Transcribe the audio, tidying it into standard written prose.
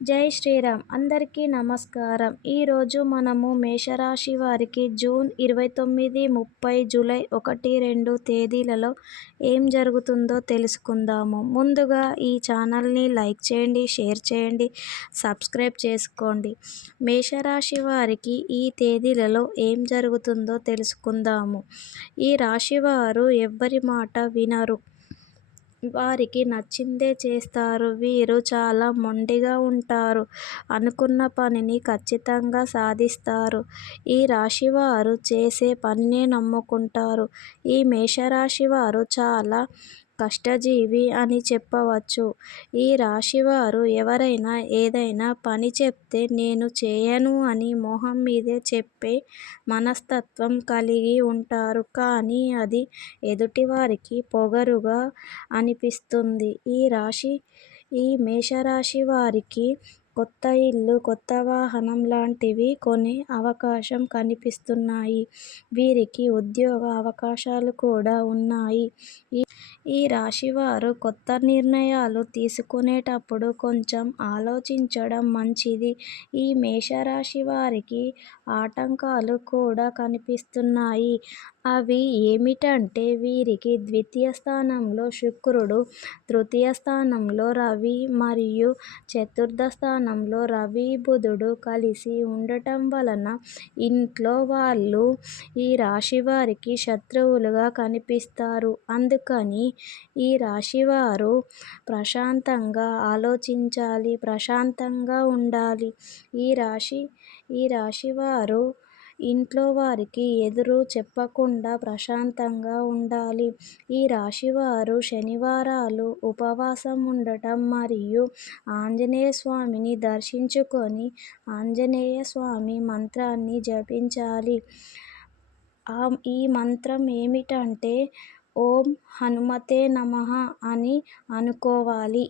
జై శ్రీరామ్. అందరికీ నమస్కారం. ఈరోజు మనము మేషరాశి వారికి జూన్ 29, 30, జూలై 1, 2 తేదీలలో ఏం జరుగుతుందో తెలుసుకుందాము. ముందుగా ఈ ఛానల్ని లైక్ చేయండి, షేర్ చేయండి, సబ్స్క్రైబ్ చేసుకోండి. మేషరాశి వారికి ఈ తేదీలలో ఏం జరుగుతుందో తెలుసుకుందాము. ఈ రాశివారు ఎవ్వరి మాట వినరు. వారికి నచ్చిందే చేస్తారు. వీరు చాలా మొండిగా ఉంటారు. అనుకున్న పనిని ఖచ్చితంగా సాధిస్తారు. ఈ రాశివారు చేసే పనినే నమ్ముకుంటారు. ఈ మేషరాశి వారు చాలా కష్టజీవి అని చెప్పవచ్చు. ఈ రాశివారు ఎవరైనా ఏదైనా పని చెప్తే నేను చేయను అని మొహం మీదే చెప్పే మనస్తత్వం కలిగి ఉంటారు. కానీ అది ఎదుటివారికి పొగరుగా అనిపిస్తుంది. ఈ మేషరాశి వారికి కొత్త ఇల్లు, కొత్త వాహనం లాంటివి కొనే అవకాశం కనిపిస్తున్నాయి. వీరికి ఉద్యోగ అవకాశాలు కూడా ఉన్నాయి. ఈ రాశివారు కొత్త నిర్ణయాలు తీసుకునేటప్పుడు కొంచెం ఆలోచించడం మంచిది. ఈ మేషరాశి వారికి ఆటంకాలు కూడా కనిపిస్తున్నాయి. అవి ఏమిటంటే వీరికి ద్వితీయ స్థానంలో శుక్రుడు, తృతీయ స్థానంలో రవి మరియు చతుర్థ స్థానంలో రవి, బుధుడు కలిసి ఉండటం వలన ఇంట్లో వాళ్ళు ఈ రాశి వారికి శత్రువులుగా కనిపిస్తారు. అందుకని ఈ రాశివారు ప్రశాంతంగా ఆలోచించాలి, ప్రశాంతంగా ఉండాలి. ఈ రాశివారు ఇంట్లో వారికి ఎదురు చెప్పకుండా ప్రశాంతంగా ఉండాలి. ఈ రాశివారు శనివారాలు ఉపవాసం ఉండటం మరియు ఆంజనేయ స్వామిని దర్శించుకొని ఆంజనేయ స్వామి మంత్రాన్ని జపించాలి. ఈ మంత్రం ఏమిటంటే ఓం హనుమతే నమః అని అనుకోవాలి.